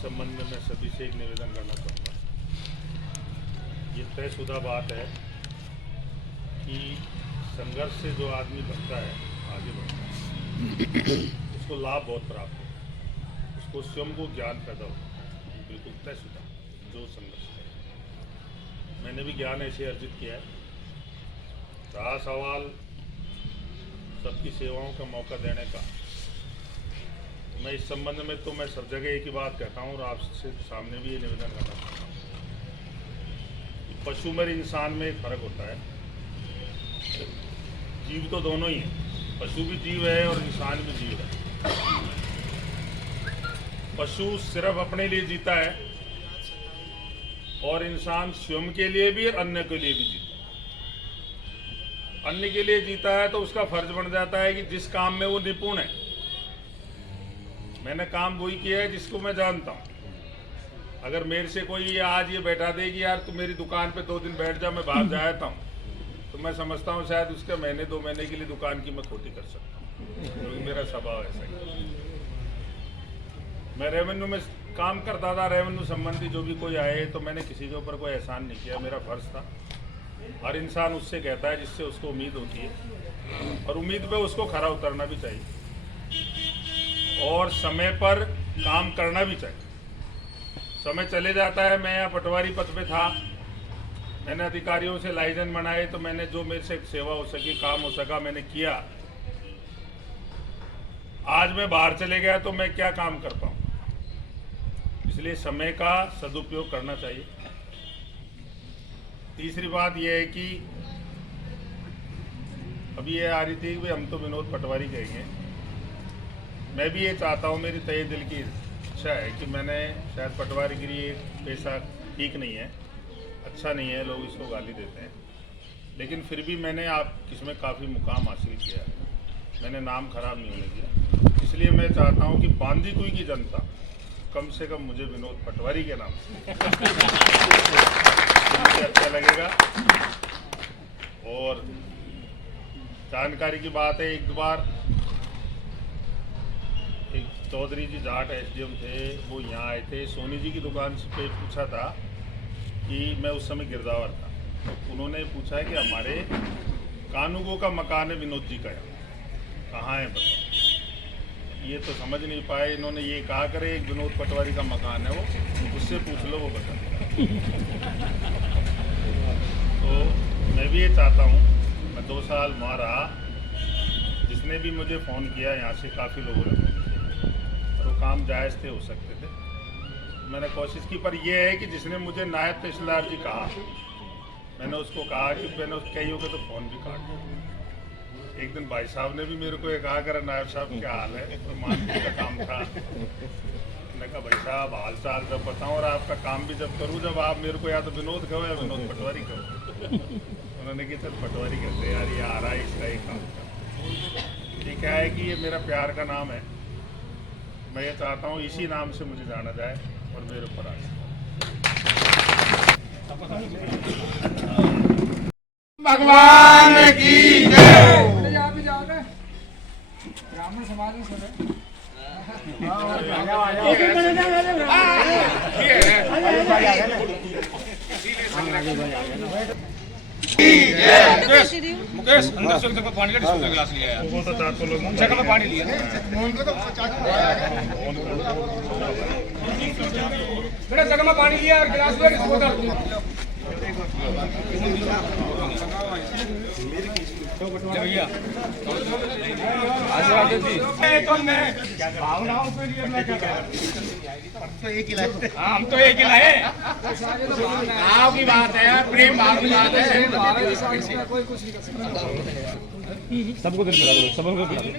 संबंध में मैं सभी से एक निवेदन करना चाहूँगा। ये तयशुदा बात है कि संघर्ष से जो आदमी बढ़ता है, आगे बढ़ता है, उसको लाभ बहुत प्राप्त होता है, उसको स्वयं को ज्ञान पैदा होता है, बिल्कुल तयशुदा जो संघर्ष है। मैंने भी ज्ञान ऐसे अर्जित किया है। रहा सवाल सबकी सेवाओं का मौका देने का, मैं इस संबंध में तो मैं सब जगह एक ही बात कहता हूँ और आपसे सामने भी ये निवेदन करना चाहता हूँ कि पशु में इंसान में एक फर्क होता है। जीव तो दोनों ही हैं, पशु भी जीव है और इंसान भी जीव है। पशु सिर्फ अपने लिए जीता है और इंसान स्वयं के लिए भी और अन्य के लिए भी जीता है। अन्य के लिए जीता है तो उसका फर्ज बन जाता है कि जिस काम में वो निपुण है, मैंने काम वही किया है जिसको मैं जानता हूँ। अगर मेरे से कोई आज ये बैठा दे कि यार तू मेरी दुकान पे 2 दिन बैठ जा, मैं बाहर जाता हूँ, तो मैं समझता हूँ शायद उसके महीने 2 महीने के लिए दुकान की मैं खोटी कर सकता हूँ, क्योंकि मेरा स्वभाव ऐसा ही। मैं रेवेन्यू में काम करता था, रेवेन्यू संबंधी जो भी कोई आए तो मैंने किसी के ऊपर कोई एहसान नहीं किया, मेरा फर्ज था। हर इंसान उससे कहता है जिससे उसको उम्मीद होती है, और उम्मीद पे उसको खरा उतरना भी चाहिए और समय पर काम करना भी चाहिए। समय चले जाता है। मैं यहाँ पटवारी पद पे था, मैंने अधिकारियों से लाइसेंस बनाए, तो मैंने जो मेरे से सेवा हो सकी, काम हो सका, मैंने किया। आज मैं बाहर चले गया तो मैं क्या काम कर पाऊँ, इसलिए समय का सदुपयोग करना चाहिए। तीसरी बात यह है कि अभी ये आ रही थी कि हम तो विनोद पटवारी कहेंगे। मैं भी ये चाहता हूँ, मेरी तहे दिल की इच्छा है कि मैंने शायद पटवारीगिरी एक पेशा ठीक नहीं है, अच्छा नहीं है, लोग इसको गाली देते हैं, लेकिन फिर भी मैंने आप इसमें काफ़ी मुकाम हासिल किया है, मैंने नाम खराब नहीं होने दिया। इसलिए मैं चाहता हूँ कि बांदीकुई की जनता कम से कम मुझे विनोद पटवारी के नाम से मुझे अच्छा लगेगा। और जानकारी की बात है, एक बार एक चौधरी जी जाट एसडीएम थे, वो यहाँ आए थे, सोनी जी की दुकान पे पूछा था कि मैं उस समय गिरदावर था, तो उन्होंने पूछा कि हमारे कानूगो का मकान है विनोद जी का, कहाँ है बताओ। ये तो समझ नहीं पाए, इन्होंने ये कहा करे एक विनोद पटवारी का मकान है, वो उससे पूछ लो, वो बता। तो मैं भी ये चाहता हूँ, मैं 2 साल वहाँ रहा, जिसने भी मुझे फ़ोन किया यहाँ से काफ़ी लोगों ने फ़ोन किया, तो काम जायज़ थे, हो सकते थे, मैंने कोशिश की। पर यह है कि जिसने मुझे नायब तहसीलदार जी कहा, मैंने उसको कहा कि मैंने कई होगा तो फ़ोन भी काट दिया। एक दिन भाई साहब ने भी मेरे को ये कहा कर नायब साहब क्या हाल है, तो मानवीय का काम था। मैंने कहा भाई साहब हाल चाल जब बताऊँ और आपका काम भी जब करूँ, जब आप मेरे को या तो विनोद कहो या विनोद पटवारी कहो। उन्होंने कहा चल पटवारी कहते यार, ये आ रहा है, इसका एक काम। ठीक है कि ये मेरा प्यार का नाम है, मैं ये चाहता हूँ इसी नाम से मुझे जाना जाए और मेरे ऊपर आ जाए। भगवान की जय। ब्राह्मण समाज में मुकेश अंदर से तक पानी का डिस्पोजल गिलास लिया यार, वो तो 4 लोग जगह में पानी लिया बेटा, जगह में पानी लिया और गिलास लिया, डिस्पोजल। भैया आशीर्वाद जी, भावनाओं के लिए मैं क्या कह रहा हूं, तो एक ही लाए, हम तो एक ही लाए, भाव की बात है, प्रेम भाव की बात है, कोई कुछ नहीं कर सकता। सबको दिल मिला दो, सबको मिला दो।